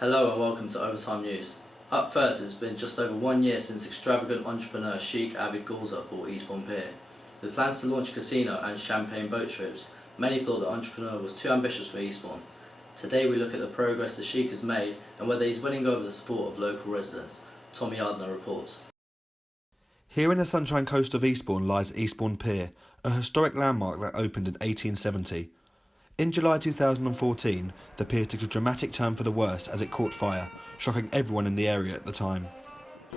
Hello and welcome to Overtime News. Up first, it's been just over 1 year since extravagant entrepreneur Sheikh Abid Gulzar bought Eastbourne Pier. With plans to launch a casino and champagne boat trips, many thought the entrepreneur was too ambitious for Eastbourne. Today we look at the progress the Sheikh has made and whether he's winning over the support of local residents. Tommy Ardner reports. Here in the Sunshine Coast of Eastbourne lies Eastbourne Pier, a historic landmark that opened in 1870. In July 2014, the pier took a dramatic turn for the worse as it caught fire, shocking everyone in the area at the time.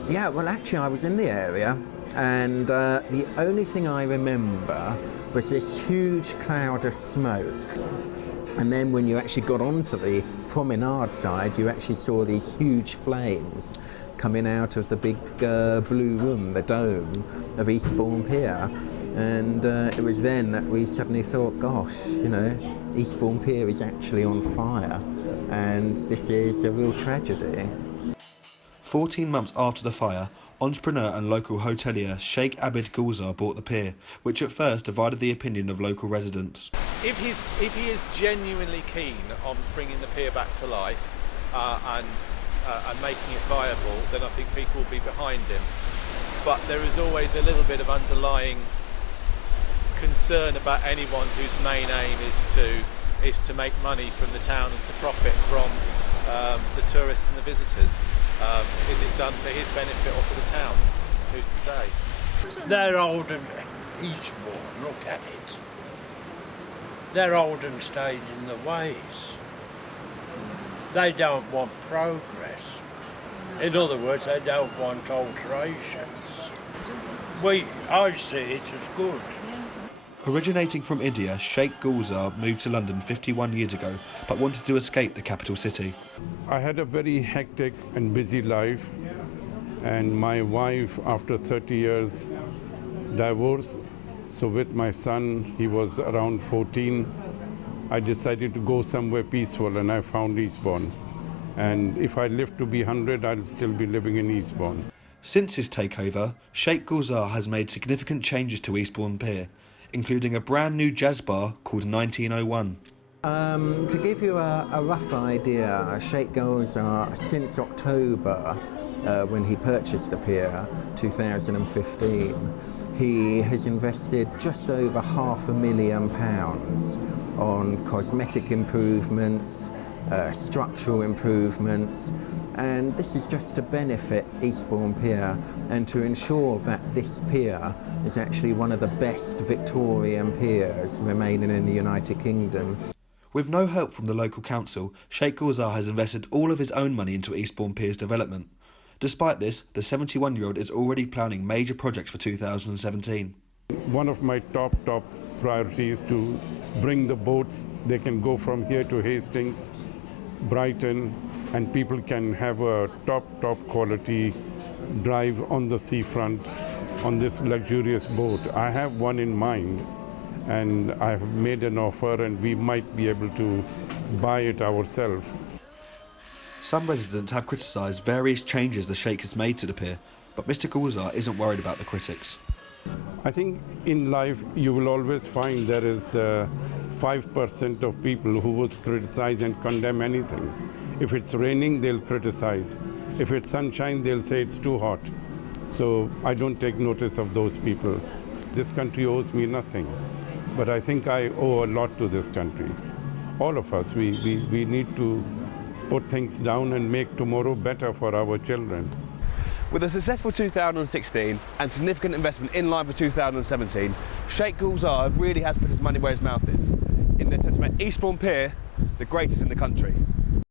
Yeah, well actually I was in the area and the only thing I remember was this huge cloud of smoke, and then when you actually got onto the promenade side you actually saw these huge flames coming out of the big blue room, the dome of Eastbourne Pier, and it was then that we suddenly thought, gosh, you know, Eastbourne Pier is actually on fire and this is a real tragedy. 14 months after the fire, entrepreneur and local hotelier Sheikh Abid Gulzar bought the pier, which at first divided the opinion of local residents. If he is genuinely keen on bringing the pier back to life and making it viable, then I think people will be behind him. But there is always a little bit of underlying concern about anyone whose main aim is to make money from the town and to profit from the tourists and the visitors. Is it done for his benefit or for the town? Who's to say? They're old and Eastbourne, look at it. They're old and stayed in the ways. They don't want progress. In other words, they don't want alterations. I see it as good. Originating from India, Sheikh Gulzar moved to London 51 years ago, but wanted to escape the capital city. I had a very hectic and busy life, and my wife, after 30 years, divorced. So with my son, he was around 14, I decided to go somewhere peaceful, and I found Eastbourne. And if I live to be 100, I'll still be living in Eastbourne. Since his takeover, Sheikh Gulzar has made significant changes to Eastbourne Pier, including a brand new jazz bar called 1901. To give you a rough idea, Sheikh Gulzar, since October, when he purchased the pier, 2015, he has invested just over £500,000 on cosmetic improvements, structural improvements, and this is just to benefit Eastbourne Pier and to ensure that this pier is actually one of the best Victorian piers remaining in the United Kingdom. With no help from the local council, Sheikh Gulzar has invested all of his own money into Eastbourne Pier's development. Despite this, the 71-year-old is already planning major projects for 2017. One of my top priorities is to bring the boats. They can go from here to Hastings, Brighton, and people can have a top quality drive on the seafront on this luxurious boat. I have one in mind, and I have made an offer, and we might be able to buy it ourselves. Some residents have criticised various changes the Sheikh has made to the pier, but Mr Gulzar isn't worried about the critics. I think in life you will always find there is 5% of people who will criticize and condemn anything. If it's raining, they'll criticize. If it's sunshine, they'll say it's too hot. So I don't take notice of those people. This country owes me nothing, but I think I owe a lot to this country. All of us, we need to put things down and make tomorrow better for our children. With a successful 2016 and significant investment in line for 2017, Sheikh Gulzar really has put his money where his mouth is, in the attempt to make Eastbourne Pier the greatest in the country.